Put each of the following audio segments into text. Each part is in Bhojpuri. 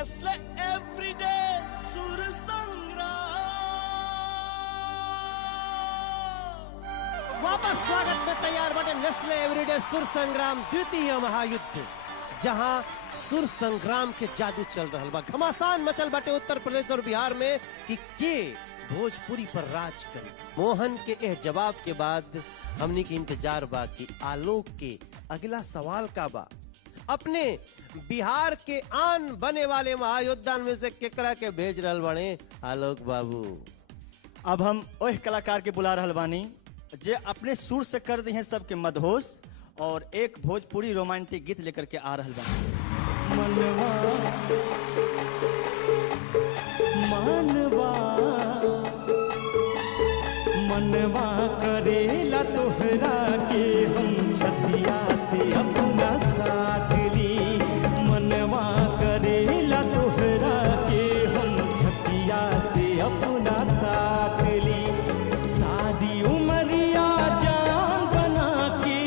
नेस्ले एवरीडे सुर संग्राम। वापस स्वागत में तैयार बटे नेस्ले एवरीडे सुर संग्राम द्वितीय महायुद्ध, जहां सुर संग्राम के जादू चल रहा बा। घमासान मचल बाटे उत्तर प्रदेश और बिहार में कि के भोजपुरी पर राज करे। मोहन के एह जवाब के बाद हमनी के इंतजार बा कि आलोक के अगला सवाल का बा। अपने बिहार के आन बने वाले महायोद्धान में से केकरा के भेज रहल बने आलोक बाबू। अब हम ओह कलाकार के बुला रहल बानी जे अपने सुर से कर दी हैं सबके मदहोश और एक भोजपुरी रोमांटिक गीत लेकर के आ रहल बानी। मनवा मनवा मनवा करेला तोहरा के हम छतिया से अपना साथ ली। मनवा करेला तोहरा के हम छतिया से अपना साथ ली। सारी उमरिया जान बना के,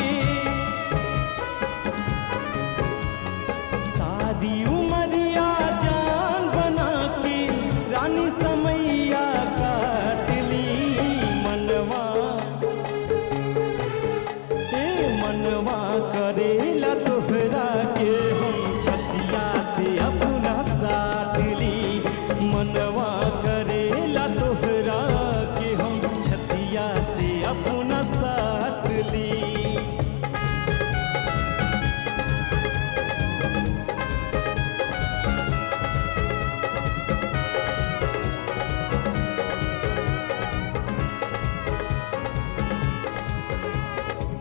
सारी उमरिया जान बना के रानी समैया काट ली। मनवा मनवा करेला तोहरा के हम छतिया से अपना साथ ली। मनवा करेला तोहरा के हम छतिया से अपना साथ ली।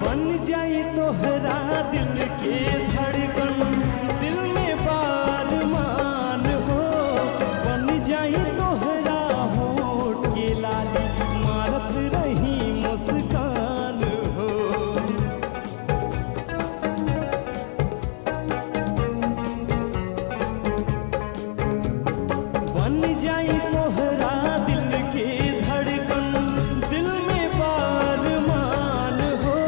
बन जाए तोहरा दिल के धड़कन, दिल में बार मान हो। बन जाए तोहरा होठ के लाली, मारत रही मुस्कान हो। बन जाए तोहरा दिल के धड़कन, दिल में बार मान हो।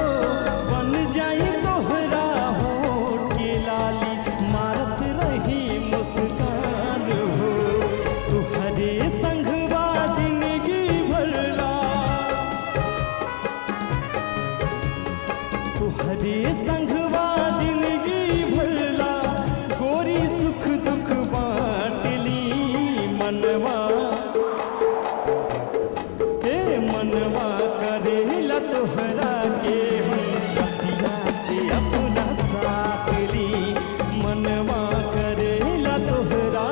बन जाए तोहरा होठ के लाली, मारत रही मुस्कान हो। तुहरे संगवा जिंदगी भरला, तुहरे संगवा जिंदगी भरला, गोरी सुख दुख बांट ली। मनवा मनवा करेला तोहरा के हम छतिया से अपना साथ ली। मनवा करेला तोहरा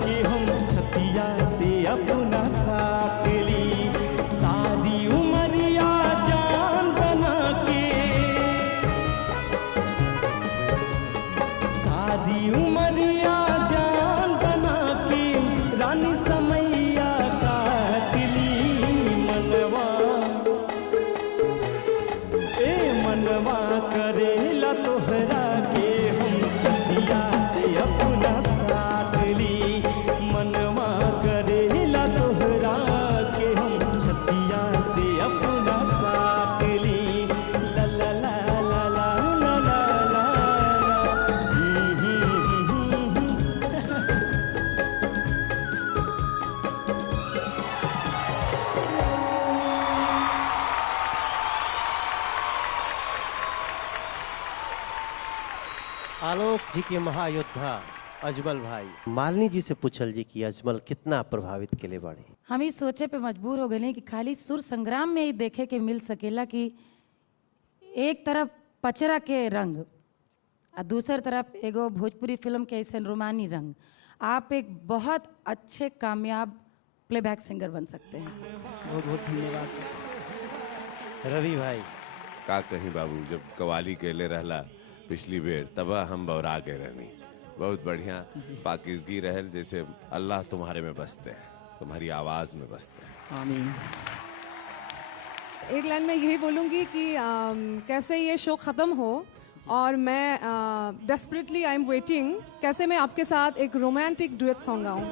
के हम छतिया से अपना साथ ली। सारी उमरिया जान बना के, सारी उमरिया जान बना के रानी समैया काट ली। मनवा मनवा करेला तोहरा के हम छतिया से अपना साथ ली। मनवा करेला तोहरा के हम छतिया से अपना साथ ली। ला ला ला ला ला ला ला आलोक जी के महायोद्धा अजमल भाई, मालिनी जी से पूछल जी कि अजमल कितना प्रभावित केले बाड़े। हम ही सोचे पे मजबूर हो गए कि खाली सुर संग्राम में ही देखे के मिल सकेला कि एक तरफ पचरा के रंग और दूसरी तरफ एगो भोजपुरी फिल्म के ऐसे रोमानी रंग। आप एक बहुत अच्छे कामयाब प्लेबैक सिंगर बन सकते हैं। बहुत बहुत धन्यवाद। रवि भाई का कहीं बाबू, जब कवाली केले रहला पिछली बेर तब हम बौरा के रहनी। बहुत बढ़िया पाकिजगी रहल, जैसे अल्लाह तुम्हारे में बसते हैं, तुम्हारी आवाज में बसते हैं। आमीन। एक लाइन में यही बोलूँगी कि कैसे ये शो ख़त्म हो और मैं डेस्परेटली आई एम वेटिंग कैसे मैं आपके साथ एक रोमांटिक डुएट सॉन्ग गाऊं।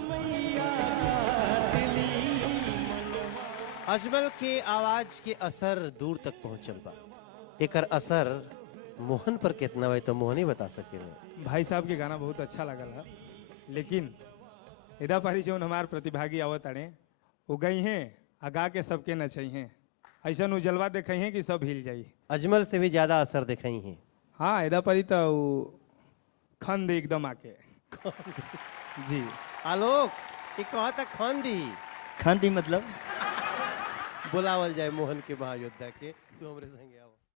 अजमल के आवाज के असर दूर तक पहुंचल बा। एकर असर मोहन पर कितना भाई तो मोहन ही बता सके। भाई साहब के गाना बहुत अच्छा लगल है, लेकिन इदा पारी जो हमार प्रतिभागी आवत अड़े वो गई हैं आगा के सबके नचई हैं ऐसा नु जलवा देखई हैं कि सब हिल जाई। अजमल से भी ज्यादा असर दिखाई हैं। हाँ इदा पारी तो खंड एकदम आके जी। आलोक ये कहा था खांदी खांदी मतलब बुलावल जाए मोहन के महायोद्धा के, तू हमरे संगे आओ।